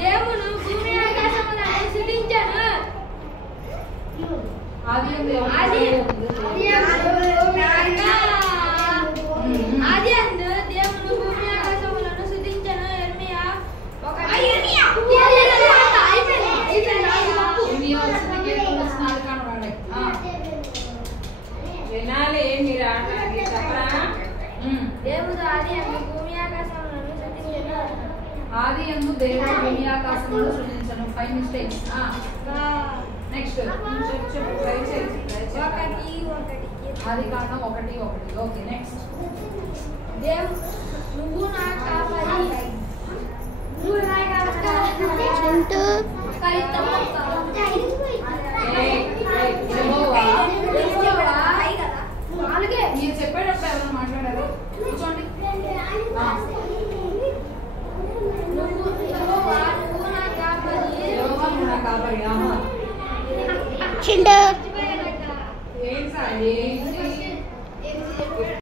దేవుడు భూమి ఆకాశములను సృజించెను. ఆదియందు దేవుడు భూమి ఆకాశములను సృజించెను. యెర్మీయా 1. వినాలి మీరు చెప్పరా? దేవుడు ఆదియందు భూమి ఆకాశములను సృజించెను. ఆదియందు దేవుడు భూమి ఆకాశములను సృజించెను. 5 మిస్టేక్స్. నెక్స్ట్ ఆదికాండం 1:1. Okay next. నువ్వు నా కాపరి.